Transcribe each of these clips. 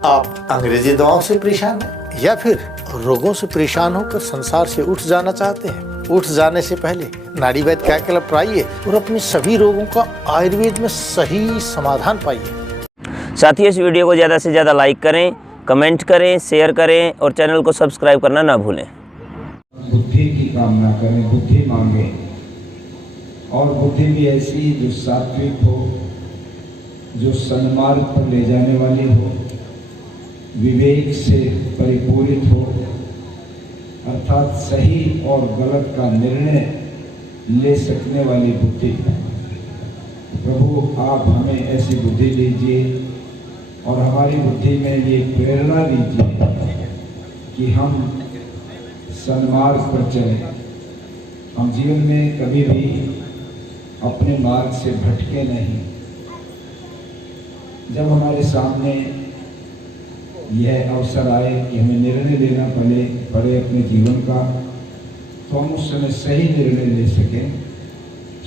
आप अंग्रेजी दवाओं से परेशान हैं या फिर रोगों से परेशान होकर संसार से उठ जाना चाहते हैं? उठ जाने से पहले नाड़ी वैद्य क्या क्लब ट्राइए और अपने सभी रोगों का आयुर्वेद में सही समाधान पाइए। साथियों, इस वीडियो को ज़्यादा से ज़्यादा लाइक करें, कमेंट करें, शेयर करें और चैनल को सब्सक्राइब करना ना भूलें। बुद्धि की कामना करें, बुद्धि मांगे, और बुद्धि भी ऐसी जो सात्विक हो, जो सन्मार्ग पर ले जाने वाली हो, विवेक से परिपूरित हो, अर्थात सही और गलत का निर्णय ले सकने वाली बुद्धि। प्रभु, आप हमें ऐसी बुद्धि दीजिए और हमारी बुद्धि में ये प्रेरणा दीजिए कि हम सन्मार्ग पर चलें, हम जीवन में कभी भी अपने मार्ग से भटके नहीं। जब हमारे सामने यह अवसर आए कि हमें निर्णय लेना पड़े अपने जीवन का, तो हम उस समय सही निर्णय ले सकें,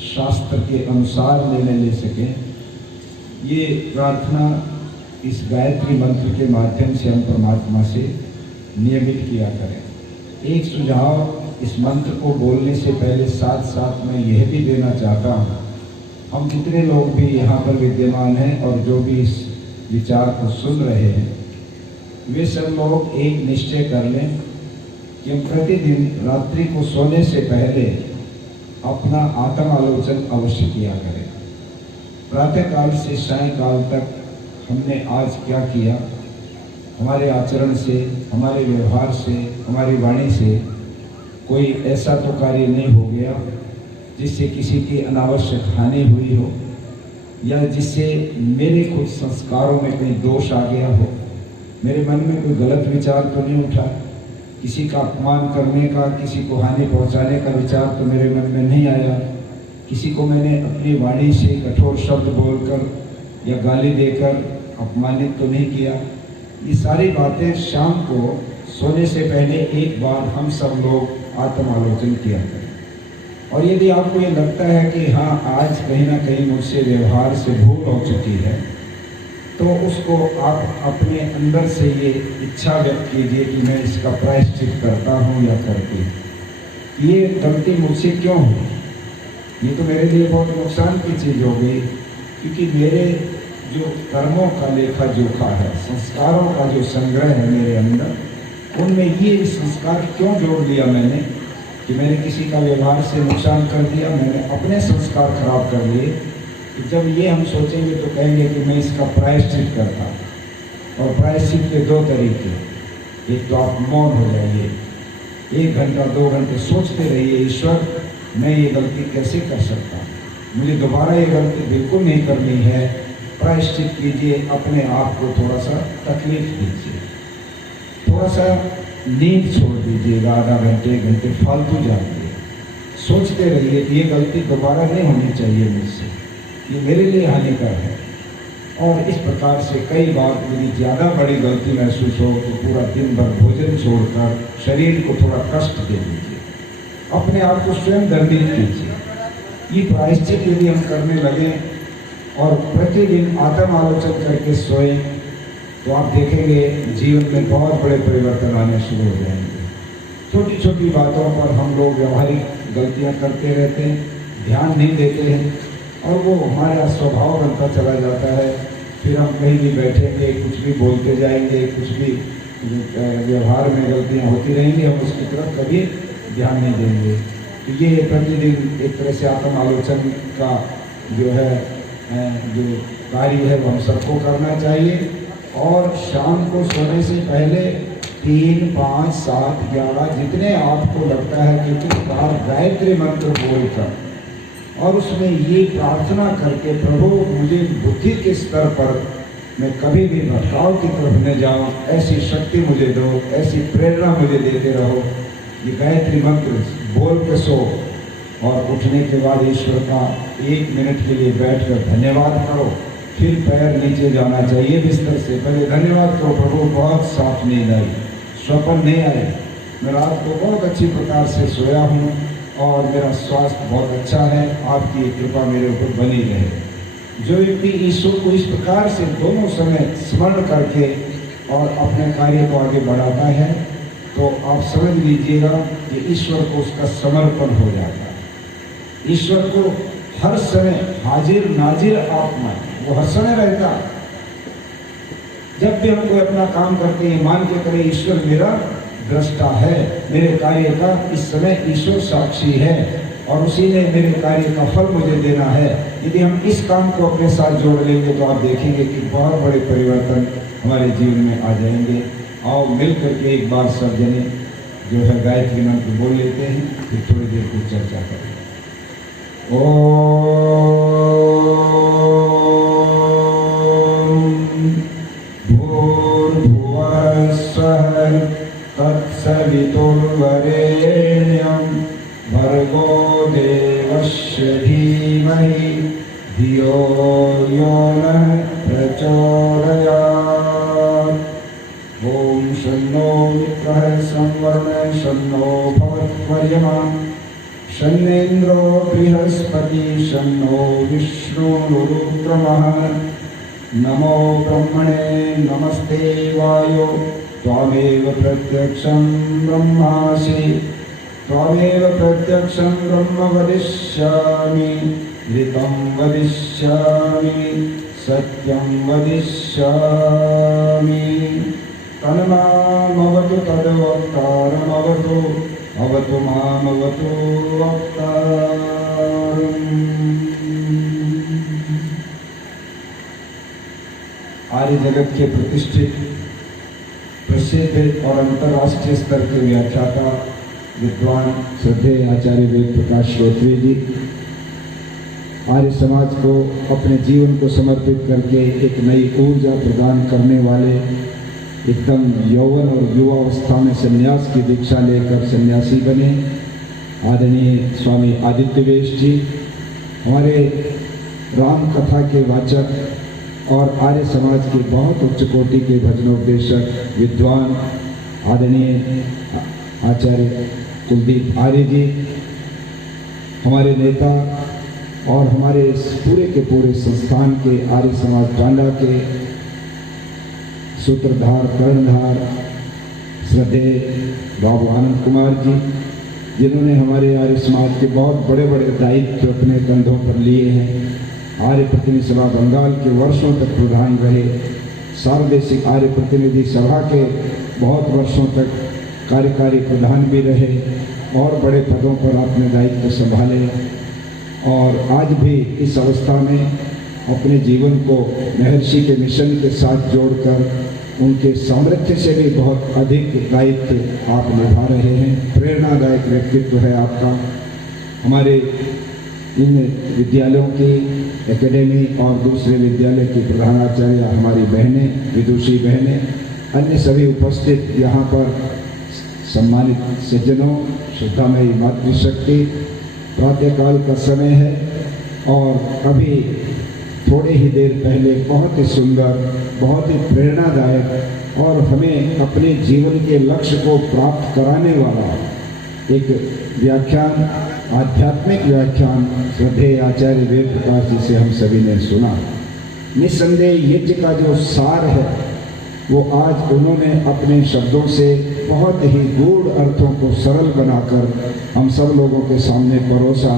शास्त्र के अनुसार निर्णय ले सकें। ये प्रार्थना इस गायत्री मंत्र के माध्यम से हम परमात्मा से नियमित किया करें। एक सुझाव इस मंत्र को बोलने से पहले साथ साथ मैं यह भी देना चाहता हूँ, हम जितने लोग भी यहाँ पर विद्यमान हैं और जो भी इस विचार को सुन रहे हैं, वे सब लोग एक निश्चय कर लें कि हम प्रतिदिन रात्रि को सोने से पहले अपना आत्म आलोचन अवश्य किया करें। प्रातःकाल से सायंकाल तक हमने आज क्या किया, हमारे आचरण से, हमारे व्यवहार से, हमारी वाणी से कोई ऐसा तो कार्य नहीं हो गया जिससे किसी की अनावश्यक हानि हुई हो, या जिससे मेरे कुछ संस्कारों में कहीं दोष आ गया हो, मेरे मन में कोई गलत विचार तो नहीं उठा, किसी का अपमान करने का, किसी को हानि पहुंचाने का विचार तो मेरे मन में नहीं आया, किसी को मैंने अपनी वाणी से कठोर शब्द बोलकर या गाली देकर अपमानित तो नहीं किया। ये सारी बातें शाम को सोने से पहले एक बार हम सब लोग आत्मालोचन किया करें। और यदि आपको ये लगता है कि हाँ, आज कहीं ना कहीं मुझसे व्यवहार से भूल हो चुकी है, तो उसको आप अपने अंदर से ये इच्छा व्यक्त कीजिए कि मैं इसका प्रायश्चित करता हूँ या करती हूँ। ये गलती मुझसे क्यों हुई, ये तो मेरे लिए बहुत नुकसान की चीज़ हो गई, क्योंकि मेरे जो कर्मों का लेखा जोखा है, संस्कारों का जो संग्रह है मेरे अंदर, उनमें ये संस्कार क्यों जोड़ लिया मैंने कि मैंने किसी का व्यवहार से नुकसान कर दिया, मैंने अपने संस्कार खराब कर लिए। जब ये हम सोचेंगे तो कहेंगे कि मैं इसका प्रायश्चित करता हूँ। और प्रायश्चित के दो तरीके, एक तो आप मौन हो जाइए, 1 घंटा 2 घंटे सोचते रहिए, ईश्वर मैं ये गलती कैसे कर सकता हूँ, मुझे दोबारा ये गलती बिल्कुल नहीं करनी है। प्रायश्चित कीजिए, अपने आप को थोड़ा सा तकलीफ दीजिए, थोड़ा सा नींद छोड़ दीजिएगा, आधा घंटे 1 घंटे फालतू जाइए, सोचते रहिए कि ये गलती दोबारा नहीं होनी चाहिए मुझसे, ये मेरे लिए हानिकर है। और इस प्रकार से कई बार यदि ज़्यादा बड़ी गलती महसूस हो तो पूरा दिन भर भोजन छोड़कर शरीर को थोड़ा कष्ट दे दीजिए, अपने आप को स्वयं दंडित कीजिए। ये प्रायश्चित यदि हम करने लगे और प्रतिदिन आत्म आलोचन करके सोए, तो आप देखेंगे जीवन में बहुत बड़े परिवर्तन आने शुरू हो जाएंगे। छोटी छोटी बातों पर हम लोग व्यवहारिक गलतियाँ करते रहते हैं, ध्यान नहीं देते हैं, और वो हमारा स्वभाव बनता चला जाता है। फिर हम कहीं भी बैठेंगे, कुछ भी बोलते जाएंगे, कुछ भी व्यवहार में गलतियाँ होती रहेंगी, हम उसकी तरफ कभी ध्यान नहीं देंगे। तो ये प्रतिदिन एक तरह से आत्म आलोचन का जो है जो कार्य है वो हम सबको करना चाहिए। और शाम को सोने से पहले 3, 5, 7, 11 जितने आपको लगता है कि किस बार गायत्री मंत्र बोलकर और उसमें ये प्रार्थना करके, प्रभु मुझे बुद्धि के स्तर पर मैं कभी भी भटकाव की तरफ न जाऊँ, ऐसी शक्ति मुझे दो, ऐसी प्रेरणा मुझे देते रहो। ये गायत्री मंत्र बोल के सो, और उठने के बाद ईश्वर का 1 मिनट के लिए बैठकर धन्यवाद करो। फिर पैर नीचे जाना चाहिए बिस्तर से, पहले धन्यवाद करो, प्रभु बहुत साफ नींद आई, स्वप्न नहीं आए, मैं रात को बहुत अच्छी प्रकार से सोया हूँ और मेरा स्वास्थ्य बहुत अच्छा है, आपकी कृपा मेरे ऊपर बनी रहे। जो व्यक्ति ईश्वर को इस प्रकार से दोनों समय स्मरण करके और अपने कार्य को आगे बढ़ाता है तो आप समझ लीजिएगा कि ईश्वर को उसका समर्पण हो जाता है। ईश्वर को हर समय हाजिर नाजिर आत्मा है, वो हर समय रहता है। जब भी हम कोई अपना काम करते हैं मान के करें ईश्वर मेरा दृष्टा है, मेरे कार्य का इस समय ईश्वर साक्षी है और उसी ने मेरे कार्य का फल मुझे देना है। यदि हम इस काम को अपने साथ जोड़ लेंगे तो आप देखेंगे कि बहुत बड़े परिवर्तन हमारे जीवन में आ जाएंगे। आओ मिल करके एक बार सब जने जो है गायत्री मंत्र बोल लेते हैं, फिर थोड़ी देर कुछ चर्चा करें। भूर्भुवः स्वः तत्सवितुर्वरेण्यं भर्गो देवस्य धीमहि धियो यो नः प्रचोदयात्। ॐ शन्नो मित्रः संवरुणः शन्नो भवत्वर्यमा शन्नेन्द्रो बृहस्पतिः शन्नो विष्णुरुक्रमः। नमो ब्रह्मणे नमस्ते वायो त्वमेव प्रत्यक्षं ब्रह्मासि त्वमेव प्रत्यक्षं ब्रह्म वदिष्यामि ऋतं वदिष्यामि सत्यं वदिष्यामि। तन्मामवतु तद्वक्तारमवतु अवतु मामवतु वक्तारम्। आर्य जगत के प्रतिष्ठित प्रसिद्ध और अंतर्राष्ट्रीय स्तर के व्याख्याता विद्वान श्रद्धेय आचार्य वेद प्रकाश श्रोत्री जी आर्य समाज को अपने जीवन को समर्पित करके एक नई ऊर्जा प्रदान करने वाले, एकदम यौवन और युवावस्था में संन्यास की दीक्षा लेकर सन्यासी बने आदरणीय स्वामी आदित्यवेश जी, हमारे राम कथा के वाचक और आर्य समाज के बहुत उच्च कोटि के भजनोपदेशक विद्वान आदरणीय आचार्य कुलदीप आर्य जी, हमारे नेता और हमारे इस पूरे के पूरे संस्थान के आर्य समाज बांडा के सूत्रधार कर्णधार श्रद्धेय बाबू आनंद कुमार जी, जिन्होंने हमारे आर्य समाज के बहुत बड़े बड़े दायित्व अपने कंधों पर लिए हैं। आर्य प्रतिनिधि सभा बंगाल के वर्षों तक प्रधान रहे, सार्वदेशिक आर्य प्रतिनिधि सभा के बहुत वर्षों तक कार्यकारी प्रधान भी रहे और बड़े पदों पर आपने दायित्व संभाले और आज भी इस अवस्था में अपने जीवन को महर्षि के मिशन के साथ जोड़कर उनके सामर्थ्य से भी बहुत अधिक दायित्व आप निभा रहे हैं। प्रेरणादायक व्यक्तित्व है आपका। हमारे इन विद्यालयों की एकेडमी और दूसरे विद्यालय की प्रधानाचार्य हमारी बहनें, विदुषी बहनें, अन्य सभी उपस्थित यहाँ पर सम्मानित सज्जनों, श्रद्धामयी मातृशक्ति, प्रातःकाल का समय है और अभी थोड़े ही देर पहले बहुत ही सुंदर, बहुत ही प्रेरणादायक और हमें अपने जीवन के लक्ष्य को प्राप्त कराने वाला एक व्याख्यान, आध्यात्मिक व्याख्यान श्रद्धेय आचार्य वेद प्रकाश जी से हम सभी ने सुना। निस्संदेह यज्ञ का जो सार है वो आज उन्होंने अपने शब्दों से बहुत ही गूढ़ अर्थों को सरल बनाकर हम सब लोगों के सामने परोसा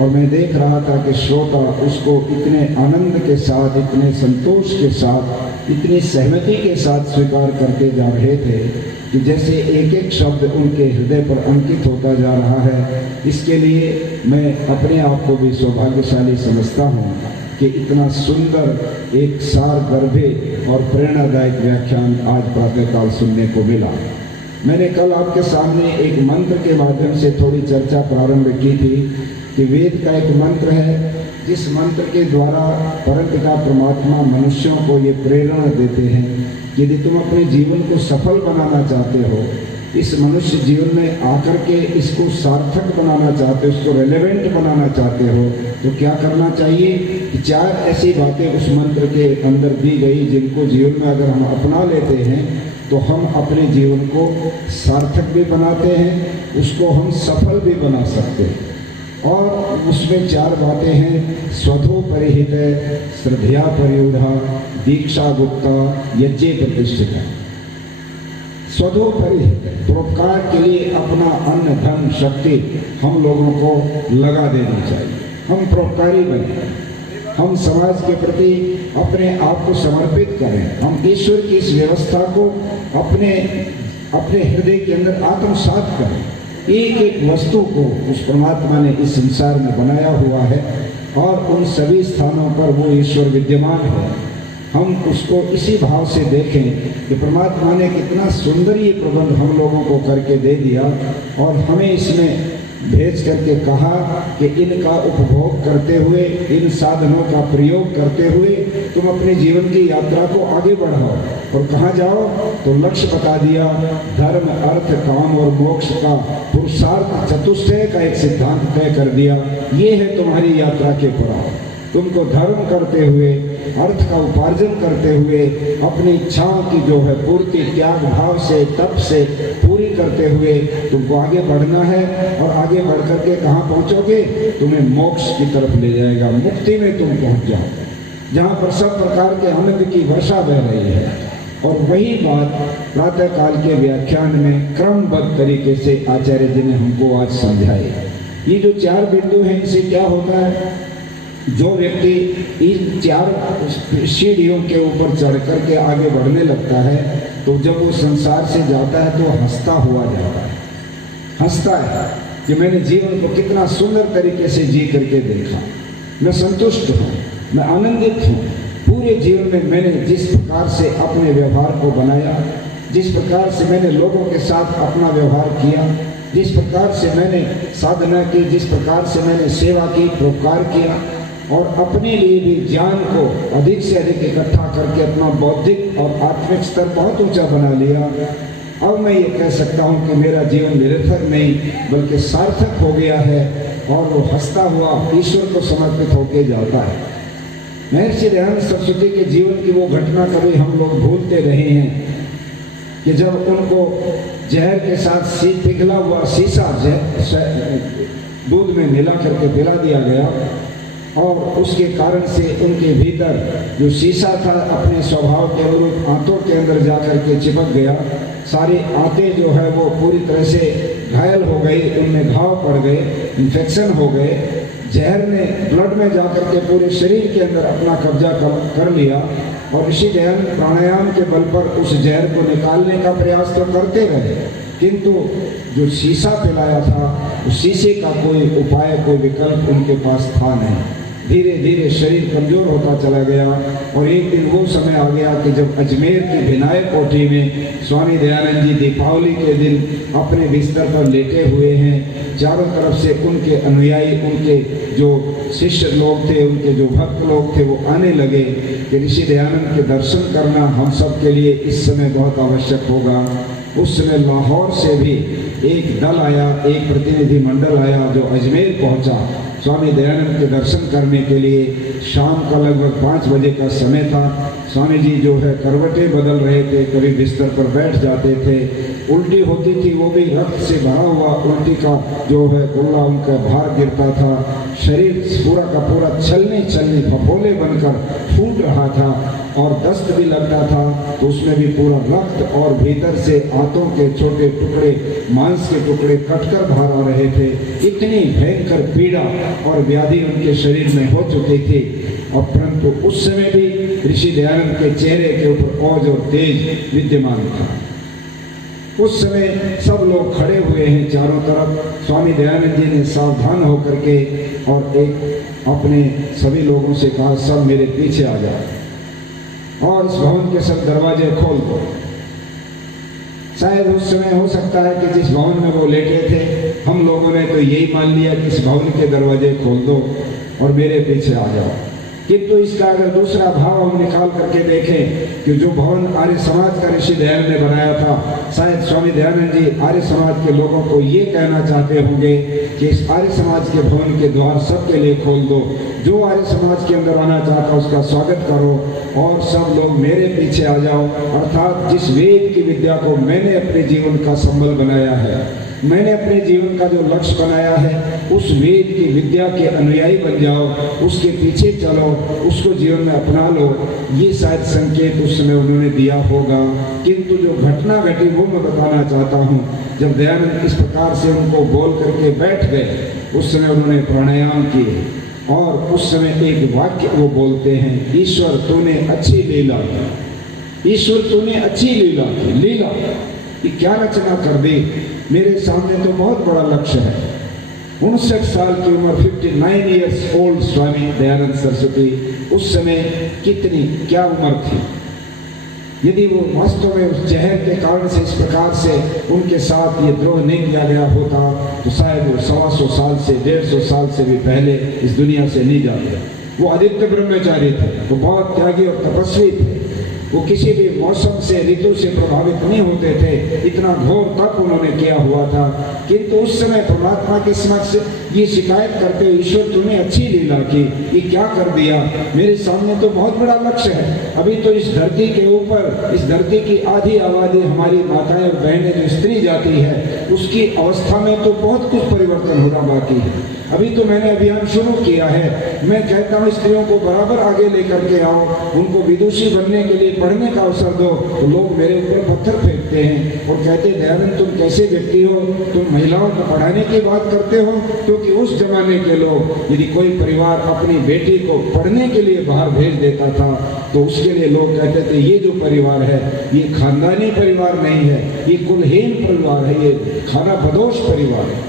और मैं देख रहा था कि श्रोता उसको इतने आनंद के साथ, इतने संतोष के साथ, इतनी सहमति के साथ स्वीकार करते जा रहे थे कि जैसे एक एक शब्द उनके हृदय पर अंकित होता जा रहा है। इसके लिए मैं अपने आप को भी सौभाग्यशाली समझता हूँ कि इतना सुंदर एक सार गर्भे और प्रेरणादायक व्याख्यान आज प्रातःकाल सुनने को मिला। मैंने कल आपके सामने एक मंत्र के माध्यम से थोड़ी चर्चा प्रारंभ की थी कि वेद का एक मंत्र है जिस मंत्र के द्वारा परमपिता परमात्मा मनुष्यों को ये प्रेरणा देते हैं कि यदि तुम अपने जीवन को सफल बनाना चाहते हो, इस मनुष्य जीवन में आकर के इसको सार्थक बनाना चाहते हो, इसको रेलेवेंट बनाना चाहते हो, तो क्या करना चाहिए कि 4 ऐसी बातें उस मंत्र के अंदर दी गई जिनको जीवन में अगर हम अपना लेते हैं तो हम अपने जीवन को सार्थक भी बनाते हैं, उसको हम सफल भी बना सकते हैं। और उसमें 4 बातें हैं: स्वधो परिहित, श्रद्धया परियूढ़ा, दीक्षा गुप्ता, यज्ञे प्रतिष्ठिता। स्वधोपरि परोपकार के लिए अपना अन्न धन शक्ति हम लोगों को लगा देनी चाहिए। हम परोपकारी बने, हम समाज के प्रति अपने आप को समर्पित करें, हम ईश्वर की इस व्यवस्था को अपने हृदय के अंदर आत्मसात करें। एक एक वस्तु को उस परमात्मा ने इस संसार में बनाया हुआ है और उन सभी स्थानों पर वो ईश्वर विद्यमान है। हम उसको इसी भाव से देखें कि परमात्मा ने कितना सुंदर ये प्रबंध हम लोगों को करके दे दिया और हमें इसमें भेज करके कहा कि इनका उपभोग करते हुए, इन साधनों का प्रयोग करते हुए तुम अपने जीवन की यात्रा को आगे बढ़ाओ। और कहाँ जाओ? तो लक्ष्य बता दिया, धर्म अर्थ काम और मोक्ष का पुरुषार्थ चतुष्टय का एक सिद्धांत तय कर दिया। ये है तुम्हारी यात्रा के पड़ाव। तुमको धर्म करते हुए, अर्थ का उपार्जन करते हुए, अपनी इच्छाओं की जो है पूर्ति त्याग भाव से, तप से पूरी करते हुए तुमको आगे बढ़ना है। और आगे बढ़ करके कहाँ पहुँचोगे? तुम्हें मोक्ष की तरफ ले जाएगा, मुक्ति में तुम पहुँच जाओगे, जहाँ पर सब प्रकार के आनंद की वर्षा बह रही है। और वही बात प्रातः काल के व्याख्यान में क्रमबद्ध तरीके से आचार्य जी ने हमको आज समझाई। ये जो 4 बिंदु हैं, इनसे क्या होता है? जो व्यक्ति इन 4 सीढ़ियों के ऊपर चढ़ करके आगे बढ़ने लगता है, तो जब वो संसार से जाता है तो हंसता हुआ जाता है। हंसता है कि मैंने जीवन को कितना सुंदर तरीके से जी करके देखा, मैं संतुष्ट हूँ, मैं आनंदित हूँ। पूरे जीवन में मैंने जिस प्रकार से अपने व्यवहार को बनाया, जिस प्रकार से मैंने लोगों के साथ अपना व्यवहार किया, जिस प्रकार से मैंने साधना की, जिस प्रकार से मैंने सेवा की, परोपकार किया और अपने लिए भी ज्ञान को अधिक से अधिक इकट्ठा करके अपना बौद्धिक और आत्मिक स्तर बहुत ऊंचा बना लिया, अब मैं ये कह सकता हूँ कि मेरा जीवन निरर्थक नहीं बल्कि सार्थक हो गया है। और वो हंसता हुआ ईश्वर को समर्पित होके जाता है। महर्षि दयानंद सरस्वती के जीवन की वो घटना कभी हम लोग भूलते रहे हैं कि जब उनको जहर के साथ पिघला हुआ शीशा दूध में मिला करके पिला दिया गया और उसके कारण से उनके भीतर जो शीशा था अपने स्वभाव के अनुरूप आंतों के अंदर जा करके चिपक गया। सारी आंतें जो है वो पूरी तरह से घायल हो गई, उनमें घाव पड़ गए, इन्फेक्शन हो गए। जहर ने ब्लड में जाकर के पूरे शरीर के अंदर अपना कब्जा कर लिया और ऋषि दयानंद प्राणायाम के बल पर उस जहर को निकालने का प्रयास तो करते रहे, किंतु जो शीशा पिलाया था उस शीशे का कोई उपाय, कोई विकल्प उनके पास था नहीं। धीरे धीरे शरीर कमजोर होता चला गया और एक दिन वो समय आ गया कि जब अजमेर की विनायक कोठी में स्वामी दयानंद जी दीपावली के दिन अपने बिस्तर पर लेटे हुए हैं। चारों तरफ से उनके अनुयायी, उनके जो शिष्य लोग थे, उनके जो भक्त लोग थे, वो आने लगे कि ऋषि दयानंद के दर्शन करना हम सब के लिए इस समय बहुत आवश्यक होगा। उस समय लाहौर से भी एक दल आया, एक प्रतिनिधि मंडल आया जो अजमेर पहुंचा स्वामी दयानंद के दर्शन करने के लिए। शाम का लगभग 5 बजे का समय था। स्वामी जी जो है करवटें बदल रहे थे, कभी बिस्तर पर बैठ जाते थे, उल्टी होती थी, वो भी रक्त से भरा हुआ उल्टी का जो है कुल्ला उनका भार गिरता था। शरीर पूरा का पूरा छलनी फफोले बनकर फूट रहा था और दस्त भी लगता था, तो उसमें भी पूरा रक्त और भीतर से आंतों के छोटे टुकड़े, मांस के टुकड़े कटकर बाहर आ रहे थे। इतनी भयंकर पीड़ा और व्याधि उनके शरीर में हो चुकी थी। और परंतु उस समय भी ऋषि दयानंद के चेहरे के ऊपर ओज और तेज विद्यमान था। उस समय सब लोग खड़े हुए हैं चारों तरफ। स्वामी दयानंद जी ने सावधान होकर के और एक अपने सभी लोगों से कहा, सब मेरे पीछे आ जाओ और इस भवन के सब दरवाजे खोल दो। शायद उस समय हो सकता है कि जिस भवन में वो लेटे थे, हम लोगों ने तो यही मान लिया कि इस भवन के दरवाजे खोल दो और मेरे पीछे आ जाओ। किंतु इसका अगर दूसरा भाव हम निकाल करके देखें कि जो भवन आर्य समाज का ऋषि दयानंद ने बनाया था, शायद स्वामी दयानंद जी आर्य समाज के लोगों को ये कहना चाहते होंगे कि इस आर्य समाज के भवन के द्वार सबके लिए खोल दो, जो आर्य समाज के अंदर आना चाहता उसका स्वागत करो और सब लोग मेरे पीछे आ जाओ। अर्थात जिस वेद की विद्या को मैंने अपने जीवन का संबल बनाया है, मैंने अपने जीवन का जो लक्ष्य बनाया है उस वेद की विद्या के अनुयायी बन जाओ, उसके पीछे चलो, उसको जीवन में अपना लो। ये शायद संकेत उस समय उन्होंने दिया होगा। किंतु जो घटना घटी वो मैं बताना चाहता हूँ। जब दयानंद इस प्रकार से उनको बोल करके बैठ गए, उस समय उन्होंने प्राणायाम किए और उस समय एक वाक्य वो बोलते हैं, ईश्वर तूने अच्छी लीला की, ईश्वर तूने अच्छी लीला की। लीला ये क्या रचना कर दी। मेरे सामने तो बहुत बड़ा लक्ष्य है। 59 साल की उम्र, 59 ईयर्स ओल्ड स्वामी दयानंद सरस्वती, उस समय कितनी क्या उम्र थी। यदि वो वास्तव में उस जहर के कारण से इस प्रकार से उनके साथ ये द्रोह नहीं किया गया होता तो शायद वो 125 साल से 150 साल से भी पहले इस दुनिया से नहीं जाते। वो आदित्य ब्रह्मचारी थे, वो बहुत त्यागी और तपस्वी थे। वो किसी भी मौसम से, ऋतु से प्रभावित नहीं होते थे। इतना घोर तप उन्होंने किया हुआ था। किंतु उस समय परमात्मा के समक्ष ये शिकायत करते, ईश्वर तूने अच्छी लीला की, ये क्या कर दिया। मेरे सामने तो बहुत बड़ा लक्ष्य है। अभी तो इस धरती के ऊपर, इस धरती की आधी आबादी हमारी माताएं और बहनें जो स्त्री जाति है, उसकी अवस्था में तो बहुत कुछ परिवर्तन होना बाकी है। अभी तो मैंने अभियान शुरू किया है। मैं कहता हूँ स्त्रियों को बराबर आगे लेकर के आओ, उनको विदुषी बनने के लिए पढ़ने का अवसर दो। तो लोग मेरे ऊपर पत्थर फेंकते हैं और कहते हैं दयानंद तुम कैसे व्यक्ति हो, तुम महिलाओं को पढ़ाने की बात करते हो। क्योंकि उस जमाने के लोग, यदि कोई परिवार अपनी बेटी को पढ़ने के लिए बाहर भेज देता था तो उसके लिए लोग कहते थे ये जो परिवार है ये खानदानी परिवार नहीं है, ये कुलहीन परिवार है, ये खाना बदोश परिवार है।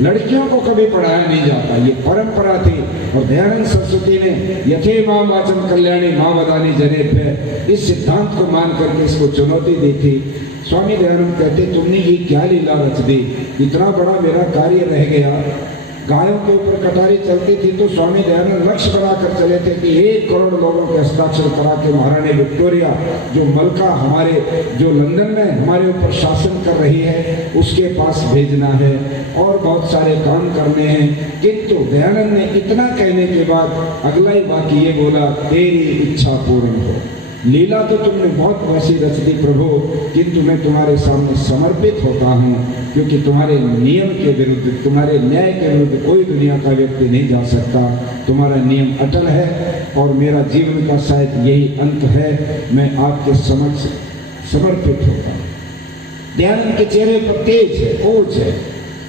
लड़कियों को कभी पढ़ाया नहीं जाता, ये परंपरा थी। और दयानंद सरस्वती ने यथे मां वाचन कल्याणी मां वदानी जनेभ्य, इस सिद्धांत को मान करके इसको चुनौती दी थी। स्वामी दयानंद कहते तुमने ये क्या लीला रच दी, इतना बड़ा मेरा कार्य रह गया। गायों के ऊपर कटारी चलती थी तो स्वामी दयानंद लक्ष्य बनाकर चले थे कि 1 करोड़ लोगों के हस्ताक्षर करा के महारानी विक्टोरिया जो मलका हमारे जो लंदन में हमारे ऊपर शासन कर रही है उसके पास भेजना है और बहुत सारे काम करने हैं। किंतु दयानंद ने इतना कहने के बाद अगला ही वाक्य ये बोला, तेरी इच्छा पूर्ण हो। लीला तो तुमने बहुत वैसी रच दी प्रभु, किंतु मैं तुम्हारे सामने समर्पित होता हूँ क्योंकि तुम्हारे नियम के विरुद्ध, तुम्हारे न्याय के विरुद्ध कोई दुनिया का व्यक्ति नहीं जा सकता। तुम्हारा नियम अटल है और मेरा जीवन का शायद यही अंत है। मैं आपके समक्ष समर्पित होता हूँ। दयानंद के चेहरे पर तेज है, ओज है,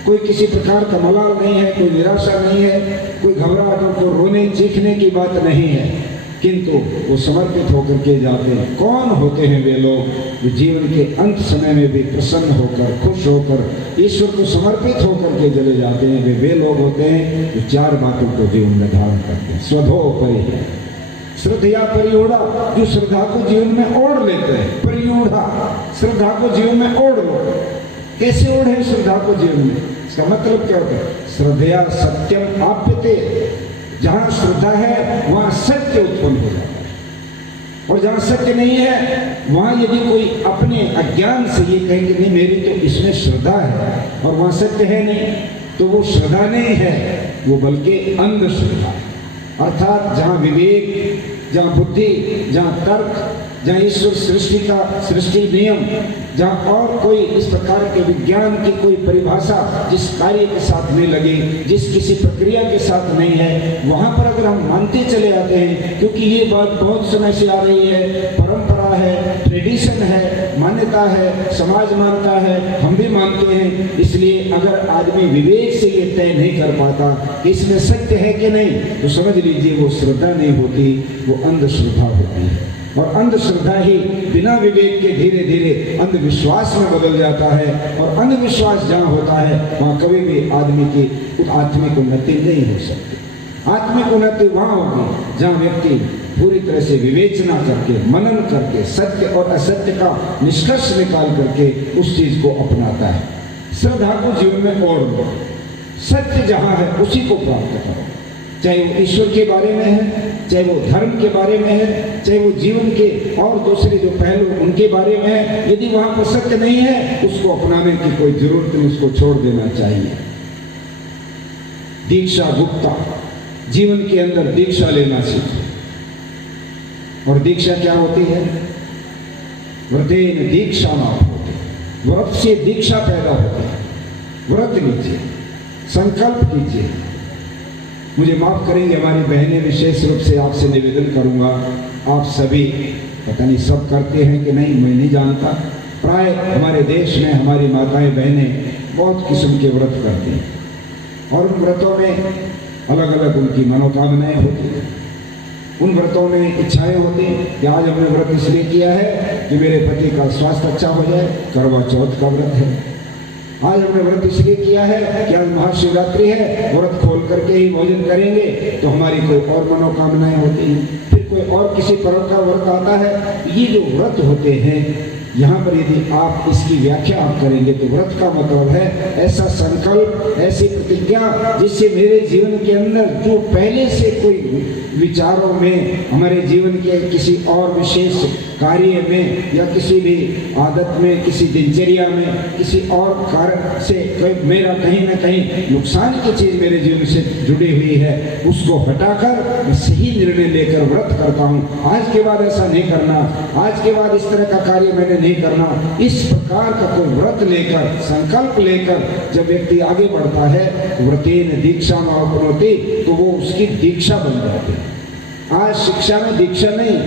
कोई किसी प्रकार का मलाल नहीं है, कोई निराशा नहीं है, कोई घबराहट और रोने चीखने की बात नहीं है। किंतु वो समर्पित होकर के जाते हैं। कौन होते हैं वे लोग जो जीवन के अंत समय में भी प्रसन्न होकर, खुश होकर, ईश्वर को समर्पित होकर के चले जाते हैं। वे लोग होते हैं जो 4 बातों को जीवन में धारण करते हैं। स्वधो परि, श्रद्धा परियोड़ा, जो श्रद्धा को जीवन में ओढ़ लेते हैं। परियोड़ा, श्रद्धा को जीवन में ओढ़ लो। कैसे ओढ़े श्रद्धा को जीवन में? इसका मतलब क्या होता है? श्रद्धया सत्यम आप्यते, जहां श्रद्धा है वहां सत्य उत्पन्न हो जाता है। और जहां सत्य नहीं है वहां यदि कोई अपने अज्ञान से ये कहे कि नहीं मेरी तो इसमें श्रद्धा है और वहां सत्य है नहीं, तो वो श्रद्धा नहीं है, वो बल्कि अंधश्रद्धा। अर्थात जहां विवेक, जहां बुद्धि, जहां तर्क, जहाँ ईश्वर सृष्टि का सृष्टि नियम, जहाँ और कोई इस प्रकार के विज्ञान की कोई परिभाषा जिस कार्य के साथ नहीं लगी, जिस किसी प्रक्रिया के साथ नहीं है, वहाँ पर अगर हम मानते चले आते हैं, क्योंकि ये बात बहुत समय से आ रही है, परंपरा है, ट्रेडिशन है, मान्यता है, समाज मानता है, हम भी मानते हैं। इसलिए अगर आदमी विवेक से ये तय नहीं कर पाता कि इसमें सत्य है कि नहीं, तो समझ लीजिए वो श्रद्धा नहीं होती, वो अंधश्रद्धा होती है। और अंधश्रद्धा ही बिना विवेक के धीरे धीरे अंधविश्वास में बदल जाता है। और अंधविश्वास जहाँ होता है वहाँ कभी भी आदमी की आत्मिक उन्नति नहीं हो सकती। आत्मिक उन्नति वहाँ होगी जहाँ व्यक्ति पूरी तरह से विवेचना करके, मनन करके, सत्य और असत्य का निष्कर्ष निकाल करके उस चीज को अपनाता है। श्रद्धा को जीवन में ओढ़ लो, सत्य जहाँ है उसी को प्राप्त करो, चाहे वो ईश्वर के बारे में है, चाहे वो धर्म के बारे में है, चाहे वो जीवन के और दूसरे जो पहलू उनके बारे में है। यदि वहां पर सत्य नहीं है उसको अपनाने की कोई जरूरत नहीं, उसको छोड़ देना चाहिए। दीक्षा गुप्ता, जीवन के अंदर दीक्षा लेना सीखो। और दीक्षा क्या होती है? व्रतेन दीक्षा माप होती, व्रत से दीक्षा पैदा होती है। व्रत लीजिए, संकल्प कीजिए। मुझे माफ करेंगे हमारी बहनें, विशेष रूप से आपसे निवेदन करूंगा, आप सभी, पता नहीं सब करते हैं कि नहीं, मैं नहीं जानता, प्राय हमारे देश में हमारी माताएं बहनें बहुत किस्म के व्रत करती हैं और उन व्रतों में अलग अलग उनकी मनोकामनाएं होती हैं। उन व्रतों में इच्छाएं होती हैं कि आज हमने व्रत इसलिए किया है कि मेरे पति का स्वास्थ्य अच्छा हो जाए, करवा चौथ का व्रत है। आज हमने व्रत इसलिए किया है कि आज महाशिवरात्रि है, व्रत खोल करके ही भोजन करेंगे, तो हमारी कोई और मनोकामनाएं होती हैं। फिर कोई और किसी पर्व का व्रत आता है। ये जो व्रत होते हैं, यहाँ पर यदि आप इसकी व्याख्या आप करेंगे तो व्रत का मतलब है ऐसा संकल्प, ऐसी प्रतिज्ञा जिससे मेरे जीवन के अंदर जो पहले से कोई विचारों में, हमारे जीवन के किसी और विशेष कार्य में या किसी भी आदत में, किसी दिनचर्या में, किसी और कारण से मेरा कहीं ना कहीं नुकसान की चीज मेरे जीवन से जुड़ी हुई है, उसको हटाकर मैं सही निर्णय लेकर व्रत करता हूँ। आज के बाद ऐसा नहीं करना, आज के बाद इस तरह का कार्य मैंने नहीं करना। इस प्रकार का कोई व्रत लेकर, संकल्प लेकर जब व्यक्ति आगे बढ़ता है, व्रतेन दीक्षा न अपनोति, तो वो उसकी दीक्षा बन जाती है। आज शिक्षा में दीक्षा नहीं,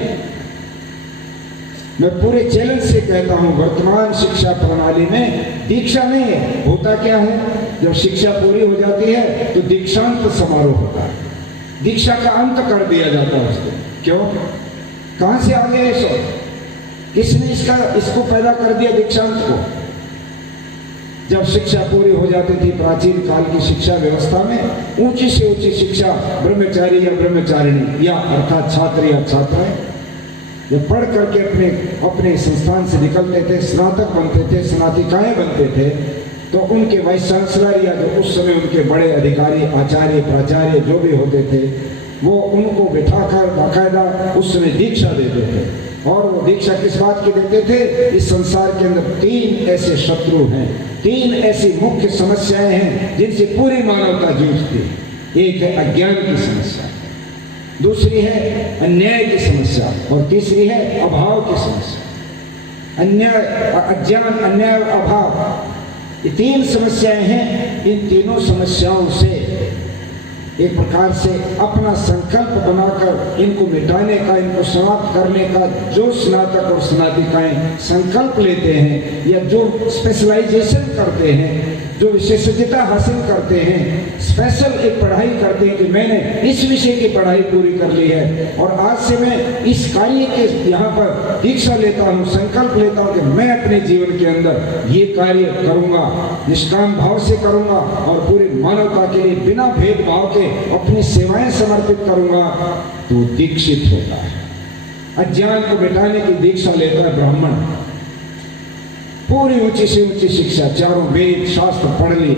मैं पूरे चैलेंज से कहता हूं, वर्तमान शिक्षा प्रणाली में दीक्षा नहीं है। होता क्या है, जब शिक्षा पूरी हो जाती है तो दीक्षांत समारोह होता है, दीक्षा का अंत कर दिया जाता है उसको। क्यों, कहां से आ गया ये सब, किसने इसको पैदा कर दिया दीक्षांत को? जब शिक्षा पूरी हो जाती थी प्राचीन काल की शिक्षा व्यवस्था में, ऊंची से ऊंची शिक्षा ब्रह्मचारी या ब्रह्मचारिणी या अर्थात छात्र या छात्राएं जब पढ़ करके अपने संस्थान से निकलते थे, स्नातक बनते थे, स्नातिकाएं बनते थे, तो उनके वाइस चांसलर या जो उस समय उनके बड़े अधिकारी, आचार्य, प्राचार्य जो भी होते थे, वो उनको बिठाकर बाकायदा उस समय दीक्षा देते थे। और वो दीक्षा किस बात की देते थे? इस संसार के अंदर 3 ऐसे शत्रु हैं, 3 ऐसी मुख्य समस्याएं हैं जिनसे पूरी मानवता जूझती है। एक है अज्ञान की समस्या, दूसरी है अन्याय की समस्या और तीसरी है अभाव की समस्या। अज्ञान, अन्याय, अभाव, ये 3 समस्याएं हैं। इन तीनों समस्याओं से एक प्रकार से अपना संकल्प बनाकर इनको मिटाने का, इनको समाप्त करने का जो स्नातक और स्नातिकाएं संकल्प लेते हैं या जो स्पेशलाइजेशन करते हैं, जो विशेषज्ञता हासिल करते हैं, स्पेशल एक पढ़ाई करते हैं कि मैंने इस विषय की पढ़ाई पूरी कर ली है और आज से मैं इस कार्य के यहाँ पर दीक्षा लेता हूँ, संकल्प लेता हूँ कि मैं अपने जीवन के अंदर ये कार्य करूँगा, निष्काम भाव से करूँगा और पूरी मानवता के लिए बिना भेदभाव के अपनी सेवाएं समर्पित करूँगा, तो दीक्षित होता है। अज्ञान को मिटाने की दीक्षा लेता है ब्राह्मण। पूरी ऊंची से ऊंची शिक्षा, चारों वेद शास्त्र पढ़ ली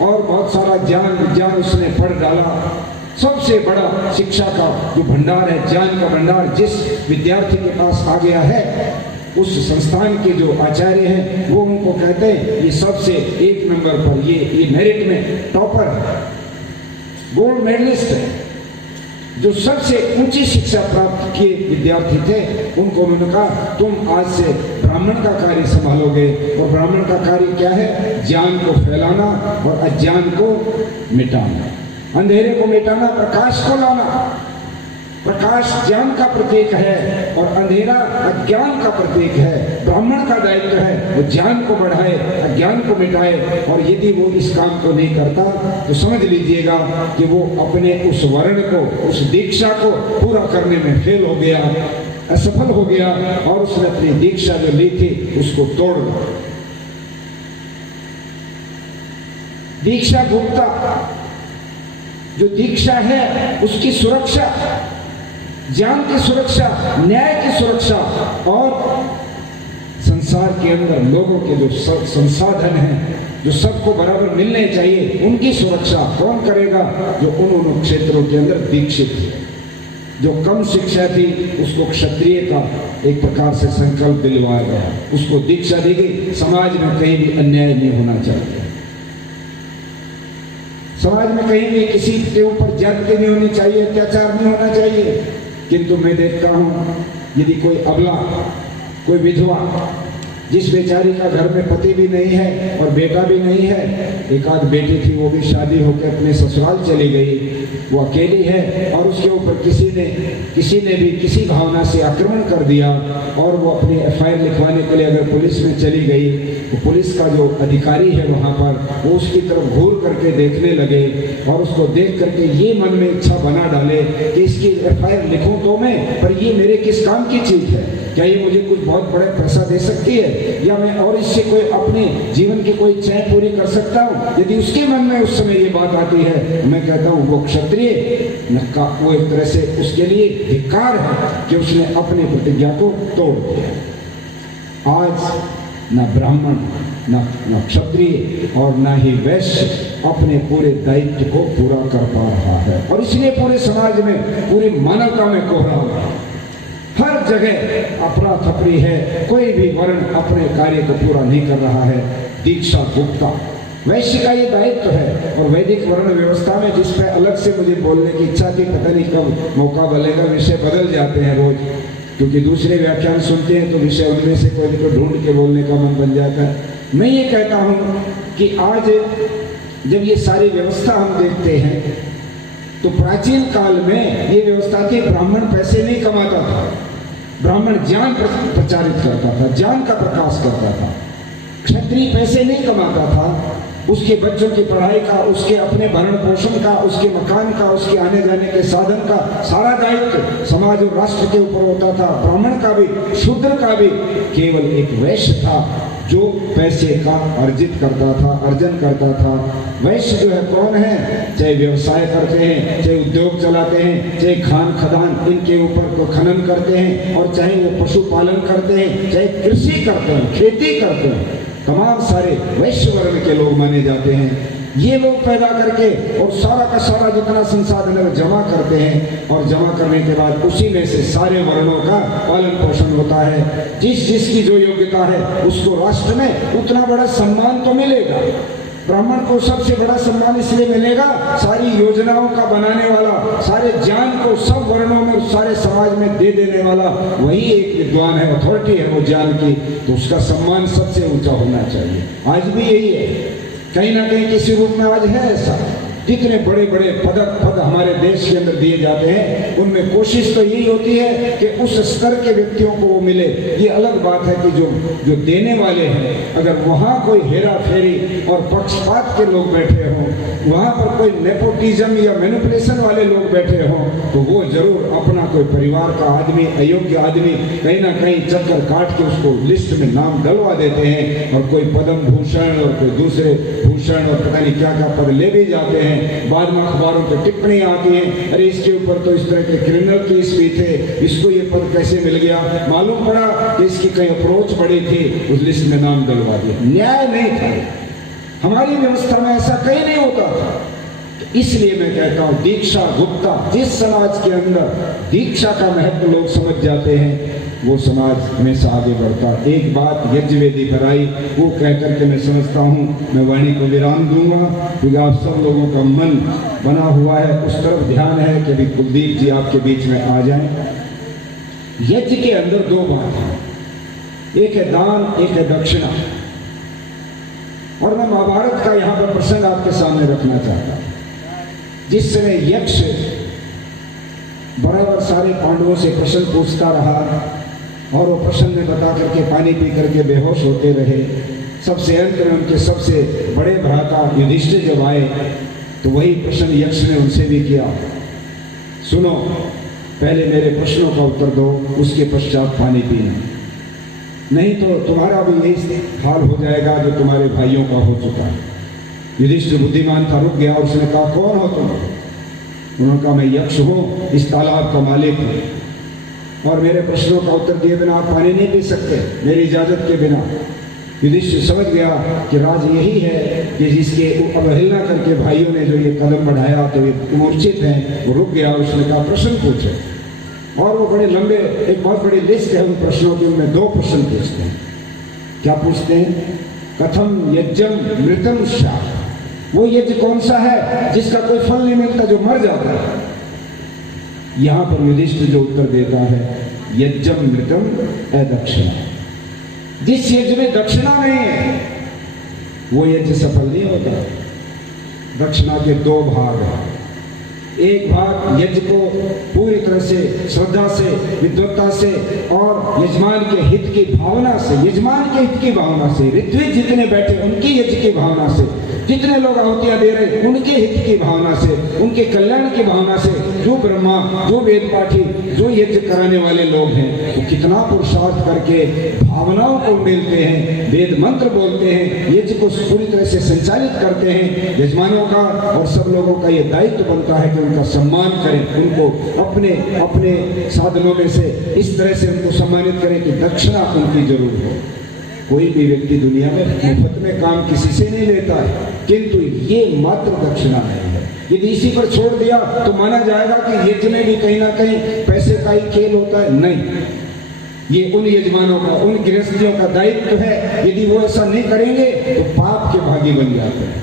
और बहुत सारा ज्ञान विज्ञान उसने पढ़ डाला। सबसे बड़ा शिक्षा का जो भंडार है, ज्ञान का भंडार जिस विद्यार्थी के पास आ गया है, उस संस्थान के जो आचार्य हैं वो उनको कहते हैं ये सबसे 1 नंबर पर, ये मेरिट में टॉपर है, गोल्ड मेडलिस्ट है। जो सबसे ऊंची शिक्षा प्राप्त किए विद्यार्थी थे, उनको उन्होंने कहा तुम आज से ब्राह्मण का कार्य संभालोगे। और ब्राह्मण का कार्य क्या है? ज्ञान को फैलाना और अज्ञान को मिटाना, अंधेरे को मिटाना, प्रकाश को लाना। प्रकाश ज्ञान का प्रतीक है और अंधेरा अज्ञान का प्रतीक है। ब्राह्मण का दायित्व है वो ज्ञान को बढ़ाए, अज्ञान को मिटाए। और यदि वो इस काम को नहीं करता तो समझ लीजिएगा कि वो अपने उस वर्ण को, उस दीक्षा को पूरा करने में फेल हो गया, असफल हो गया और उसने अपनी दीक्षा जो ली थी उसको तोड़ दिया। दीक्षा गुप्ता, जो दीक्षा है उसकी सुरक्षा, ज्ञान की सुरक्षा, न्याय की सुरक्षा और संसार के अंदर लोगों के जो संसाधन हैं, जो सबको बराबर मिलने चाहिए, उनकी सुरक्षा कौन करेगा? जो उन क्षेत्रों के अंदर दीक्षित है। जो कम शिक्षा थी उसको क्षत्रिय का एक प्रकार से संकल्प दिलवाया गया, उसको दीक्षा दी गई। समाज में कहीं भी अन्याय नहीं होना चाहिए, समाज में कहीं भी किसी के ऊपर ज्यादती नहीं होनी चाहिए, अत्याचार नहीं होना चाहिए। किंतु मैं देखता हूं यदि कोई अबला, कोई विधवा जिस बेचारी का घर में पति भी नहीं है और बेटा भी नहीं है, एक आध बेटी थी, वो भी शादी होकर अपने ससुराल चली गई, वो अकेली है और उसके ऊपर किसी ने भी किसी भावना से आक्रमण कर दिया और वो अपनी एफआईआर लिखवाने के लिए अगर पुलिस में चली गई तो पुलिस का जो अधिकारी है वहाँ पर वो उसकी तरफ घूर करके देखने लगे और उसको देख करके ये मन में इच्छा बना डाले कि इसकी एफआईआर लिखूं तो मैं, पर ये मेरे किस काम की चीज है, क्या ये मुझे कुछ बहुत बड़े पैसा दे सकती है या मैं और इससे कोई अपने जीवन की कोई चैन पूरी कर सकता हूँ। यदि उसके मन में उस समय ये बात आती है, मैं कहता हूँ वो क्षत्रिय वो एक तरह से उसके लिए धिक्कार है कि उसने अपनी प्रतिज्ञा को तोड़ दिया। आज न ब्राह्मण न क्षत्रिय और न ही वैश्य अपने पूरे दायित्व को पूरा कर पा रहा है और इसलिए पूरे समाज में, पूरी मानवता में कोहरा हो रहा है। हर जगह अफरा तफरी है, कोई भी वर्ण अपने कार्य को पूरा नहीं कर रहा है। दीक्षा गुप्ता वैश्य का ये दायित्व है और वैदिक वर्ण व्यवस्था में जिस पर अलग से मुझे बोलने की इच्छा थी, पता नहीं कब मौका मिलेगा, विषय बदल जाते हैं रोज, क्योंकि दूसरे व्याख्यान सुनते हैं तो विषय उनमें से कोई को ढूंढ के बोलने का मन बन जाता है। मैं ये कहता हूँ कि आज जब ये सारी व्यवस्था हम देखते हैं तो प्राचीन काल में ये व्यवस्था थी, ब्राह्मण पैसे नहीं कमाता था, ब्राह्मण ज्ञान प्रचारित करता था, ज्ञान का प्रकाश करता था। क्षत्रिय पैसे नहीं कमाता था, उसके बच्चों की पढ़ाई का, उसके अपने भरण पोषण का, उसके मकान का, उसके आने जाने के साधन का सारा दायित्व समाज और राष्ट्र के ऊपर होता था। ब्राह्मण का भी, शूद्र का भी। केवल एक वैश्य था जो पैसे का अर्जन करता था। वैश्य जो है कौन है, चाहे व्यवसाय करते हैं, चाहे उद्योग चलाते हैं, चाहे खान खदान इनके ऊपर को खनन करते हैं, और चाहे वो पशुपालन करते हैं, चाहे कृषि करते हैं, खेती करते हैं, तमाम सारे वैश्य वर्ण के लोग माने जाते हैं। ये लोग पैदा करके और सारा का सारा जितना संसाधन है वो जमा करते हैं और जमा करने के बाद उसी में से सारे वर्णों का पालन पोषण होता है। जिसकी जो योग्यता है उसको राष्ट्र में उतना बड़ा सम्मान तो मिलेगा। ब्राह्मण को सबसे बड़ा सम्मान इसलिए मिलेगा, सारी योजनाओं का बनाने वाला, सारे ज्ञान को सब वर्णों में, सारे समाज में दे देने वाला वही एक विद्वान है, अथॉरिटी है वो ज्ञान की, तो उसका सम्मान सबसे ऊंचा होना चाहिए। आज भी यही है, कहीं ना कहीं किसी रूप में आज है ऐसा। जितने बड़े बड़े पद हमारे देश के अंदर दिए जाते हैं उनमें कोशिश तो यही होती है कि उस स्तर के व्यक्तियों को वो मिले। ये अलग बात है कि जो देने वाले हैं, अगर वहाँ कोई हेरा फेरी और पक्षपात के लोग बैठे हों, वहाँ पर कोई नेपोटिज्म या मैनिपुलेशन वाले लोग बैठे हों, तो वो जरूर अपना कोई परिवार का आदमी, अयोग्य आदमी कहीं ना कहीं चक्कर काट के उसको लिस्ट में नाम डलवा देते हैं और कोई पद्म भूषण और कोई दूसरे भूषण और पता नहीं क्या क्या पद ले भी जाते हैं। बाद में अखबारों पर टिप्पणियां आती हैं, अरे इसके ऊपर तो इस तरह के क्रिमिनल केस भी थे, इसको ये पद कैसे मिल गया, मालूम पड़ा कि इसकी कहीं अप्रोच बड़ी थी, उस लिस्ट में नाम डलवा दिया। न्याय नहीं था, हमारी व्यवस्था में ऐसा कहीं नहीं होता था। इसलिए मैं कहता हूं दीक्षा गुप्ता, जिस समाज के अंदर दीक्षा का महत्व लोग समझ जाते हैं वो समाज हमेशा आगे बढ़ता। एक बात यज्ञवेदी पर आई, वो कहकर के मैं समझता हूँ मैं वाणी को विराम दूंगा, क्योंकि आप सब लोगों का मन बना हुआ है, उस तरफ ध्यान है कि अभी कुलदीप जी आपके बीच में आ जाएं। यज्ञ के अंदर दो बात है, एक है दान, एक है दक्षिणा। और मैं महाभारत का यहाँ पर प्रसंग आपके सामने रखना चाहता हूँ, जिस समय यक्ष बराबर सारे पांडवों से प्रश्न पूछता रहा और वो प्रश्न में बता करके पानी पी करके बेहोश होते रहे। सबसे अंत में उनके सबसे बड़े भ्राता युधिष्ठिर जब आए तो वही प्रश्न यक्ष ने उनसे भी किया, सुनो पहले मेरे प्रश्नों का उत्तर दो, उसके पश्चात पानी पीना, नहीं तो तुम्हारा भी यही हाल हो जाएगा जो तुम्हारे भाइयों का हो चुका है। युधिष्ठिर बुद्धिमान था, रुक गया, उसने कहा कौन हो तुम? उन्होंने कहा मैं यक्ष हूँ, इस तालाब का मालिक हूँ और मेरे प्रश्नों का उत्तर दिए बिना आप पानी नहीं पी सकते, मेरी इजाजत के बिना। युधिष्ठिर समझ गया कि राज यही है कि जिसके अवहेलना करके भाइयों ने जो ये कदम बढ़ाया तो ये मूर्छित हैं। वो रुक गया, उसने कहा प्रश्न पूछे, और वो बड़े लंबे एक बहुत बड़ी लिस्ट है उन प्रश्नों की, उनमें दो प्रश्न पूछते हैं। क्या पूछते हैं? कथम यज्ञम मृतम शाह, वो यज्ञ कौन सा है जिसका कोई फल नहीं मिलता, जो मर जाता है। यहां पर युधिष्ठिर जो उत्तर देता है, यज्ञम मृतम अदक्षिणा, जिस यज्ञ में दक्षिणा नहीं है वो यज्ञ सफल नहीं होता। दक्षिणा के दो भाग हैं। एक भाग यज्ञ को पूरी तरह से श्रद्धा से, विद्वत्ता से और यजमान के हित की भावना से, यजमान के हित की भावना से, ऋत्विज जितने बैठे उनकी यज्ञ की भावना से, जितने लोग आहुतियां दे रहे उनके हित की भावना से, उनके कल्याण की भावना से, जो ब्रह्मा, जो वेद पाठी, जो यज्ञ कराने वाले लोग हैं वो कितना पुरुषार्थ करके भावनाओं को मिलते हैं, वेद मंत्र बोलते हैं, यज्ञ को पूरी तरह से संचालित करते हैं। यजमानों का और सब लोगों का ये दायित्व बनता है कि उनका सम्मान करें, उनको अपने अपने साधनों में से इस तरह से उनको सम्मानित करें कि दक्षिणा उनकी जरूर हो। कोई भी व्यक्ति दुनिया में मुफ्त में काम किसी से नहीं लेता है, किंतु ये मात्र दक्षिणा नहीं है। यदि इसी पर छोड़ दिया तो माना जाएगा कि यज्ञ में भी कहीं ना कहीं पैसे का ही खेल होता है। नहीं, ये उन यजमानों का, उन गृहस्थियों का दायित्व है। यदि वो ऐसा नहीं करेंगे तो पाप के भागी बन जाते हैं।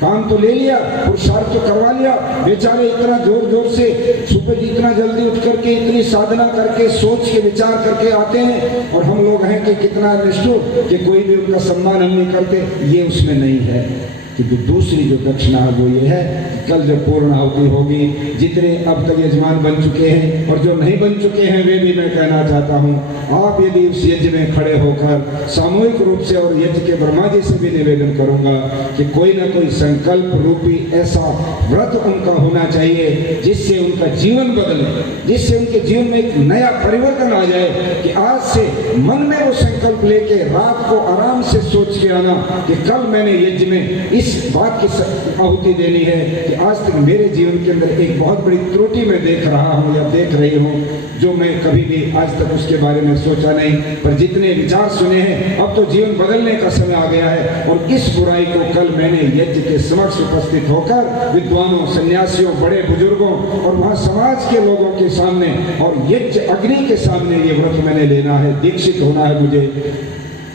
काम तो ले लिया, पुरुषार्थ तो करवा लिया, बेचारे इतना जोर जोर से सुबह इतना जल्दी उठ करके इतनी साधना करके सोच के विचार करके आते हैं, और हम लोग हैं कि कितना निष्ठुर कि कोई भी उनका सम्मान हम नहीं करते। ये उसमें नहीं है। कि दूसरी जो दक्षिणा है वो ये है, कल जब पूर्ण आहुति होगी, जितने अब तक यजमान बन चुके हैं और जो नहीं बन चुके हैं वे भी मैं कहना चाहता हूँ, आप यदि उस यज्ञ में खड़े होकर सामूहिक रूप से, और यज्ञ के ब्रह्मा जी से भी निवेदन करूंगा कि कोई ना कोई संकल्प रूपी ऐसा व्रत उनका होना चाहिए जिससे उनका जीवन बदले, जिससे उनके जीवन में एक नया परिवर्तन आ जाए, कि आज से मन में वो संकल्प लेके रात को आराम से सोच के आना कि कल मैंने यज्ञ में इस बात की आहुति देनी है कि आज तक मेरे जीवन के अंदर एक बहुत बड़ी त्रुटि मैं देख रहा हूँ या देख रही हूँ, जो मैं कभी भी आज तक उसके बारे में सोचा नहीं, पर जितने विचार सुने हैं अब तो जीवन बदलने का समय आ गया है। और इस बुराई को कल मैंने यज्ञ के समक्ष उपस्थित होकर विद्वानों, सन्यासियों, बड़े बुजुर्गों और वहाँ समाज के लोगों के सामने और यज्ञ अग्नि के सामने ये व्रत मैंने लेना है, दीक्षित होना है मुझे।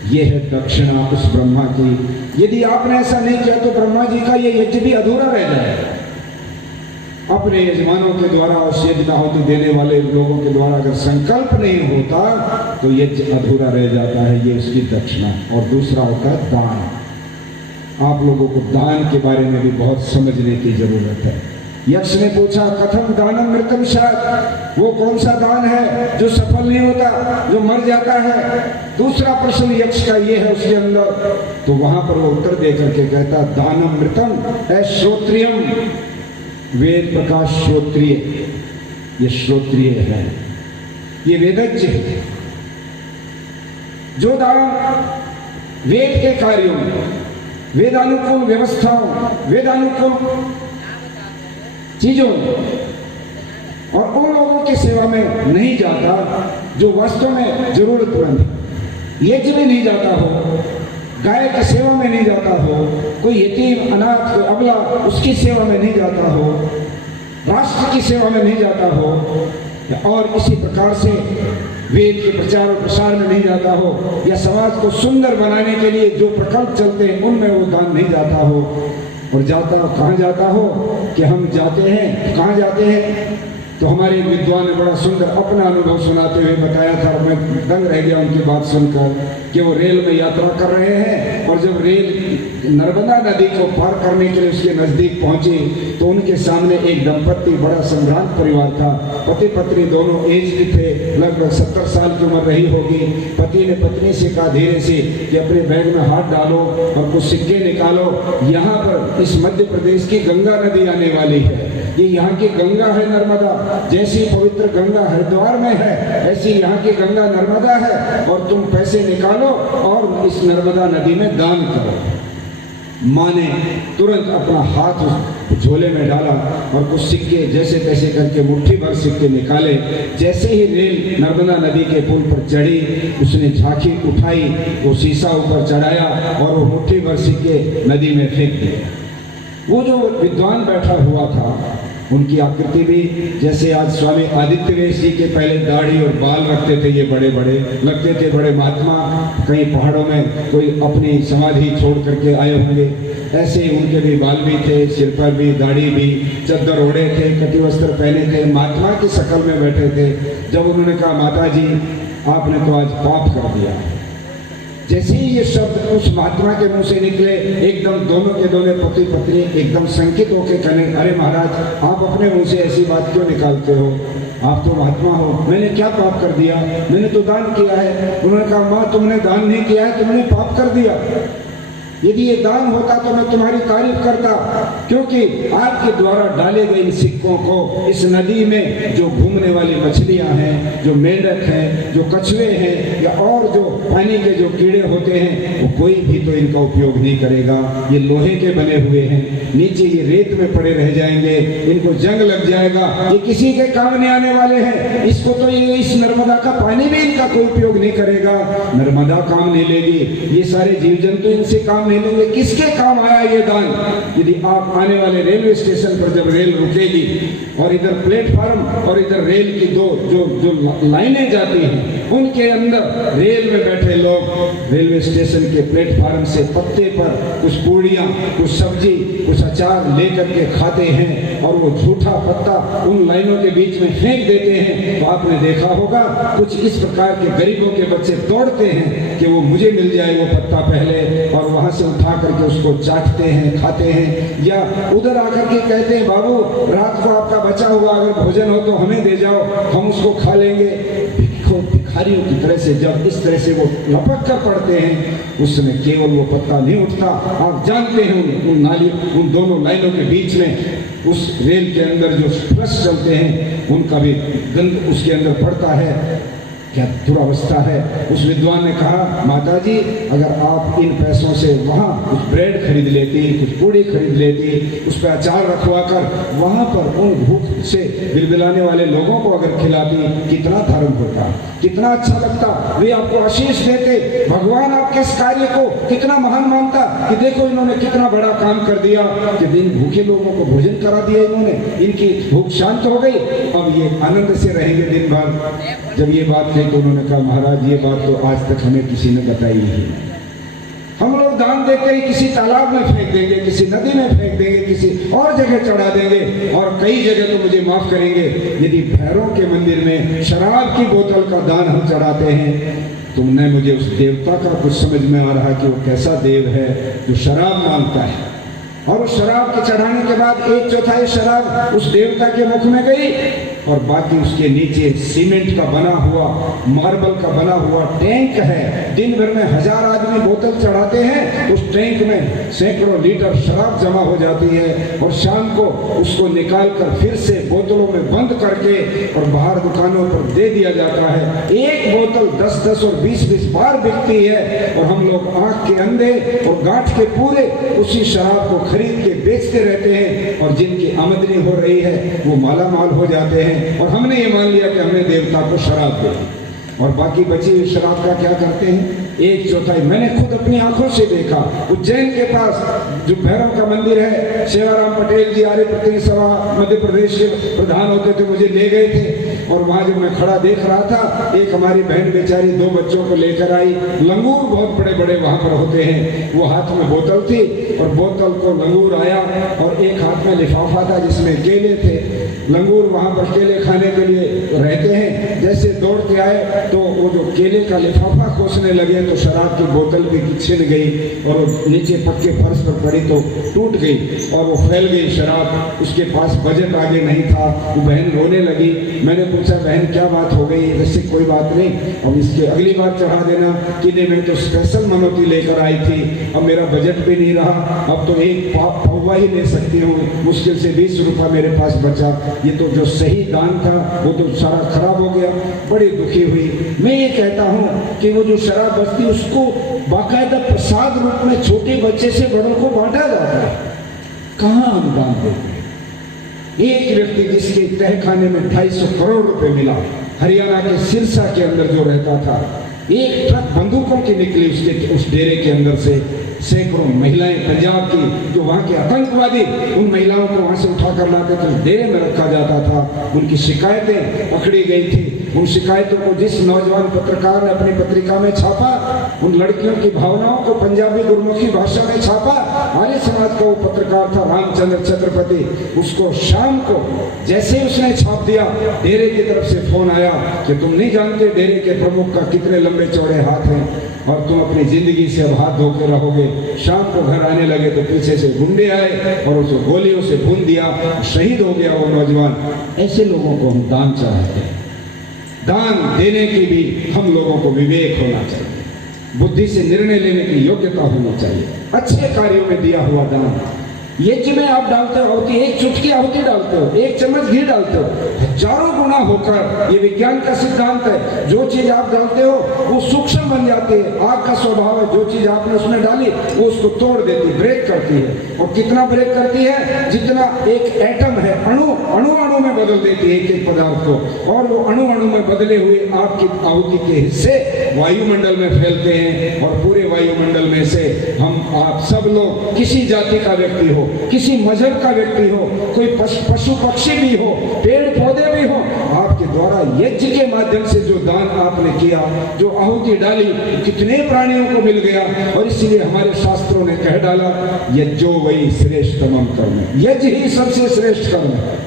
ये है दक्षिणा उस ब्रह्मा की। यदि आपने ऐसा नहीं किया तो ब्रह्मा जी का ये यज्ञ भी अधूरा रह जाएगा। अपने यजमानों के द्वारा उस यज्ञ में आहुति देने वाले लोगों के द्वारा अगर संकल्प नहीं होता तो यज्ञ अधूरा रह जाता है। ये उसकी दक्षिणा। और दूसरा होता है दान। आप लोगों को दान के बारे में भी बहुत समझने की जरूरत है। यक्ष ने पूछा, कथम दानम मृतम शाद, वो कौन सा दान है जो सफल नहीं होता, जो मर जाता है। दूसरा प्रश्न यक्ष का ये है उसके अंदर, तो वहां पर वो उत्तर दे करके कहता, दानम मृतम है श्रोत्रियम, वेद प्रकाश श्रोत्रिय, ये श्रोत्रिय है, ये वेदज्ञ है। जो दान वेद के कार्यों में, वेदानुकूल व्यवस्थाओं, वेदानुकूल चीजों और उन लोगों की सेवा में नहीं जाता जो वास्तव में जरूरतमंद है, यज्ञ में नहीं जाता हो, गाय की सेवा में नहीं जाता हो, कोई यतीम, अनाथ, कोई अबला उसकी सेवा में नहीं जाता हो, राष्ट्र की सेवा में नहीं जाता हो, और इसी प्रकार से वेद के प्रचार और प्रसार में नहीं जाता हो, या समाज को सुंदर बनाने के लिए जो प्रकल्प चलते हैं उनमें वो दान नहीं जाता हो। और जाता हो कहाँ जाता हो कि हम जाते हैं, कहाँ जाते हैं, तो हमारे विद्वान ने बड़ा सुंदर अपना अनुभव सुनाते हुए बताया था, और मैं दंग रह गया उनकी बात सुनकर, कि वो रेल में यात्रा कर रहे हैं और जब रेल नर्मदा नदी को पार करने के लिए उसके नजदीक पहुंचे तो उनके सामने एक दंपत्ति, बड़ा संभ्रांत परिवार था, पति पत्नी दोनों एज थे, लगभग 70 साल की उम्र रही होगी। पति ने पत्नी से कहा धीरे से कि अपने बैग में हाथ डालो और कुछ सिक्के निकालो, यहाँ पर इस मध्य प्रदेश की गंगा नदी आने वाली है, ये यहाँ की गंगा है नर्मदा, जैसी पवित्र गंगा हरिद्वार में है ऐसी यहाँ की गंगा नर्मदा है, और तुम पैसे निकालो और इस नर्मदा नदी में दान करो। माँ ने तुरंत अपना हाथ उस झोले में डाला और कुछ सिक्के जैसे तैसे करके मुट्ठी भर सिक्के निकाले। जैसे ही रेल नर्मदा नदी के पुल पर चढ़ी, उसने झांकी उठाई, वो शीशा ऊपर चढ़ाया और वो मुट्ठी भर सिक्के नदी में फेंक दिए। वो जो विद्वान बैठा हुआ था, उनकी आकृति भी जैसे आज स्वामी आदित्यवेश जी के पहले दाढ़ी और बाल रखते थे, ये बड़े बड़े लगते थे, बड़े महात्मा, कहीं पहाड़ों में कोई अपनी समाधि छोड़ करके आए होंगे, ऐसे ही उनके भी बाल भी थे, सिर पर भी दाढ़ी भी, चद्दर ओढ़े थे, कटी वस्त्र पहने थे, महात्मा की शक्ल में बैठे थे। जब उन्होंने कहा, माता जी आपने तो आज पाप कर दिया, जैसे ही ये शब्द उस महात्मा के मुंह से निकले, एकदम दोनों के दोनों पति पत्नी एकदम संकित होकर कहने, अरे महाराज आप अपने मुंह से ऐसी बात क्यों निकालते हो? आप तो महात्मा हो, मैंने क्या पाप कर दिया? मैंने तो दान किया है। उन्होंने कहा, माँ तुमने दान नहीं किया है, तुमने पाप कर दिया। यदि ये दान होता तो मैं तुम्हारी तारीफ करता, क्योंकि आपके द्वारा डाले गए इन सिक्कों को इस नदी में जो घूमने वाली मछलियां हैं, जो मेंढक हैं, जो कछुए हैं, या और जो पानी के जो कीड़े होते हैं, वो कोई भी तो इनका उपयोग नहीं करेगा। ये लोहे के बने हुए हैं, नीचे ये रेत में पड़े रह जाएंगे, इनको जंग लग जाएगा, ये किसी के काम नहीं आने वाले हैं। इसको तो ये इस नर्मदा का पानी भी इनका कोई उपयोग नहीं करेगा, नर्मदा काम नहीं लेगी, ये सारे जीव जंतु इनसे काम नहीं लेंगे। किसके काम आया ये दान? यदि आप आने वाले रेलवे स्टेशन पर जब रेल रुकेगी और इधर प्लेटफार्म और इधर रेल की दो जो लाइनें जाती हैं, उनके अंदर रेल में बैठे लोग रेलवे स्टेशन के प्लेटफार्म से पत्ते पर कुछ पूड़ियाँ, कुछ सब्जी, कुछ अचार लेकर के खाते हैं और वो झूठा पत्ता उन लाइनों के बीच में फेंक देते हैं। तो आपने देखा होगा कुछ इस प्रकार के गरीबों के बच्चे दौड़ते हैं कि वो मुझे मिल जाए वो पत्ता पहले, और वहां से उठा करके उसको चाटते हैं, खाते हैं, या उधर आकर के कहते हैं, बाबू रात को आपका बचा हुआ अगर भोजन हो तो हमें दे जाओ, हम उसको खा लेंगे। भिखारियों की तरह से जब इस तरह से वो लपक कर पड़ते हैं, उस समय केवल वो पत्ता नहीं उठता। आप जानते हैं उन नाली, उन दोनों लाइनों के बीच में उस रेल के अंदर जो फ्लश चलते हैं, उनका भी गंध उसके अंदर पड़ता है। क्या दुरावस्था है। उस विद्वान ने कहा, माता जी अगर आप इन पैसों से वहाँ कुछ ब्रेड खरीद लेती, कुछ पूड़ी खरीद लेती, उस पर अचार रखवा कर वहाँ पर उन भूख से बिलबिलाने वाले लोगों को अगर खिलाती, कितना धर्म होता, कितना अच्छा लगता, वे आपको आशीष देते, भगवान आपके इस कार्य को कितना महान मानता कि देखो इन्होंने कितना बड़ा काम कर दिया कि दिन भूखे लोगों को भोजन करा दिया इन्होंने, इनकी भूख शांत हो गई, अब ये आनंद से रहेंगे दिन भर। जब ये बात कही तो उन्होंने कहा, महाराज ये बात तो आज तक हमें किसी ने बताई नहीं। हम लोग दान देते ही किसी तालाब में फेंक देंगे, किसी नदी में फेंक देंगे, किसी और जगह चढ़ा देंगे, और कई जगह तो मुझे माफ करेंगे, यदि भैरव के मंदिर में शराब की बोतल का दान हम चढ़ाते हैं, तो न मुझे उस देवता का कुछ समझ में आ रहा कि वो कैसा देव है जो शराब मांगता है। और उस शराब के चढ़ाने के बाद 1/4 शराब उस देवता के मुख में गई, और बाकी उसके नीचे सीमेंट का बना हुआ, मार्बल का बना हुआ टैंक है। दिन भर में 1000 आदमी बोतल चढ़ाते हैं, उस टैंक में सैकड़ों लीटर शराब जमा हो जाती है, और शाम को उसको निकाल कर फिर से बोतलों में बंद करके और बाहर दुकानों पर दे दिया जाता है। एक बोतल 10-10 और 20-20 बार बिकती है, और हम लोग आंख के अंधे और गांठ के पूरे उसी शराब को खरीद के बेचते रहते हैं, और जिनकी आमदनी हो रही है वो माला माल हो जाते हैं। और हमने ये मान लिया कि हमने देवता को शराब दे दी, और बाकी बची हुई शराब का क्या करते हैं? 1/4 मैंने खुद अपनी आंखों से देखा। उज्जैन के पास जो भैरव का मंदिर है, सेवाराम पटेल जी आर्य प्रतिनिधि सभा मध्य प्रदेश के प्रधान होते थे, मुझे ले गए थे, और वहाँ जब मैं खड़ा देख रहा था, एक हमारी बहन बेचारी 2 बच्चों को लेकर आई। लंगूर बहुत बड़े बड़े वहाँ पर होते हैं, वो हाथ में बोतल थी, और बोतल को लंगूर आया, और एक हाथ में लिफाफा था जिसमें केले थे। लंगूर वहाँ पर केले खाने के लिए रहते हैं, जैसे दौड़ के आए तो वो जो केले का लिफाफा खोसने लगे तो शराब की बोतल भी छिन गई, और वो नीचे पक्के फर्श पर पड़ी तो टूट गई, और वो फैल गई शराब। उसके पास बजट आगे नहीं था, वो बहन रोने लगी। मैंने पूछा, बहन क्या बात हो गई? वैसे कोई बात नहीं, अब इसके अगली बार चढ़ा देना कि नहीं, मैं तो स्पेशल मनोती लेकर आई थी, अब मेरा बजट भी नहीं रहा, अब तो एक पौवा ही ले सकती हूँ, मुश्किल से 20 रुपये मेरे पास बचा, ये तो जो सही दान था वो तो सारा खराब हो गया। बड़ी दुखी हुई। मैं ये कहता हूँ कि वो जो शराब बचती उसको बाकायदा प्रसाद रूप में छोटे बच्चे से बड़ों को बांटा जाता है। कहाँ हम दान देते हैं? एक व्यक्ति जिसके तहखाने में 250 करोड़ रुपए मिला, हरियाणा के सिरसा के अंदर जो रहता था, एक ट्रक बंदूकों की निकली उसके उस डेरे के अंदर से। सैकड़ों महिलाएं पंजाब की जो वहाँ के आतंकवादी, उन महिलाओं को वहाँ से उठाकर लाते थे, डेरे में रखा जाता था, उनकी शिकायतें पकड़ी गई थी। उन शिकायतों को जिस नौजवान पत्रकार ने अपनी पत्रिका में छापा, उन लड़कियों की भावनाओं को पंजाबी गुरमुखी भाषा में छापा। आर्य समाज का वो पत्रकार था रामचंद्र छत्रपति, उसको शाम को जैसे उसने छाप दिया, डेरे की तरफ से फोन आया कि तुम नहीं जानते डेरे के प्रमुख का कितने लंबे चौड़े हाथ हैं और तुम अपनी जिंदगी से अब हाथ धो के रहोगे। शाम को घर आने लगे तो पीछे से गुंडे आए और उसको गोलियों से भून दिया, शहीद हो गया वो नौजवान। ऐसे लोगों को हम दान चढ़ाते हैं। दान देने की भी हम लोगों को विवेक होना चाहिए, बुद्धि से निर्णय लेने की योग्यता होनी चाहिए। अच्छे कार्यों में दिया हुआ दान, यज्ञ में आप डालते हो आहुति, एक चुटकी आहुति डालते हो, एक चम्मच घी डालते हो, हजारों गुना होकर, ये विज्ञान का सिद्धांत है। जो चीज आप डालते हो वो सूक्ष्म बन जाती है। आग का स्वभाव है, जो चीज आपने उसमें डाली वो उसको तोड़ देती, ब्रेक करती है। और कितना ब्रेक करती है? जितना एक एटम है, अणु अणु में बदल देती है एक एक पदार्थ को। और वो अणु में बदले हुए आपकी आहुति के हिस्से वायुमंडल में फैलते हैं और पूरे वायुमंडल में से हम आप सब लोग, किसी जाति का व्यक्ति हो, किसी मजहब का व्यक्ति हो, कोई पशु पक्षी भी हो, पेड़ पौधे भी हो, आपके द्वारा यज्ञ के माध्यम से जो दान आपने किया, जो आहुति डाली, कितने प्राणियों को मिल गया। और इसलिए हमारे शास्त्रों ने कह डाला, यज्ञो वही श्रेष्ठतमं कर्म, यज्ञ ही सबसे श्रेष्ठ कर्म है,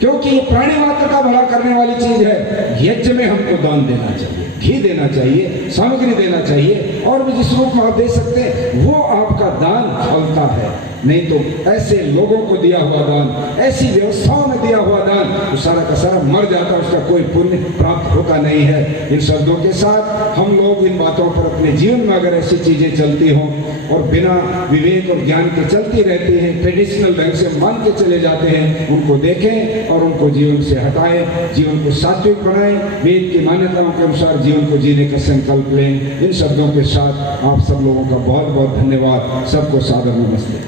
क्योंकि ये प्राणी मात्र का भला करने वाली चीज है। यज्ञ में हमको दान देना चाहिए, घी देना चाहिए, सामग्री देना चाहिए, और भी जिस रूप में आप दे सकते हैं वो आपका दान फलता है। नहीं तो ऐसे लोगों को दिया हुआ दान, ऐसी व्यवस्थाओं में दिया हुआ दान, तो सारा का सारा मर जाता, उसका कोई पुण्य प्राप्त होता नहीं है। इन शब्दों के साथ हम लोग इन बातों पर अपने जीवन में अगर ऐसी चीजें चलती हों और बिना विवेक और ज्ञान के चलती रहती हैं, ट्रेडिशनल ढंग से मान के चले जाते हैं, उनको देखें और उनको जीवन से हटाएं, जीवन को सात्विक बनाएं, वेद की मान्यताओं के अनुसार जीवन को जीने का संकल्प लें। इन शब्दों के साथ आप सब लोगों का बहुत बहुत धन्यवाद। सबको सादर नमस्ते।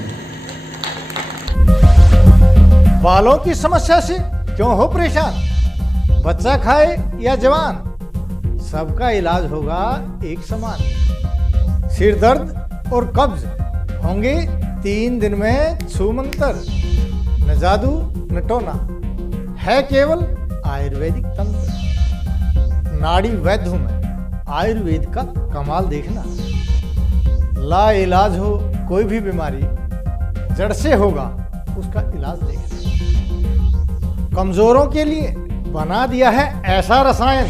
बालों की समस्या से क्यों हो परेशान? बच्चा खाए या जवान, सबका इलाज होगा एक समान। सिर दर्द और कब्ज होंगे 3 दिन में छूमंतर। न जादू न टोना, है केवल आयुर्वेदिक तंत्र। नाड़ी वैद्य हूं मैं, आयुर्वेद का कमाल देखना। ला इलाज हो कोई भी बीमारी, जड़ से होगा उसका इलाज देखना। कमजोरों के लिए बना दिया है ऐसा रसायन,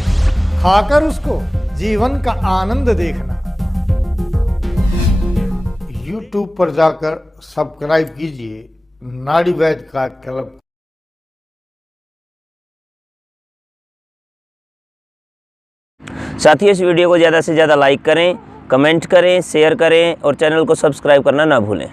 खाकर उसको जीवन का आनंद देखना। YouTube पर जाकर सब्सक्राइब कीजिए नाड़ी वैद्य का क्लब। साथियों, इस वीडियो को ज़्यादा से ज़्यादा लाइक करें, कमेंट करें, शेयर करें और चैनल को सब्सक्राइब करना ना भूलें।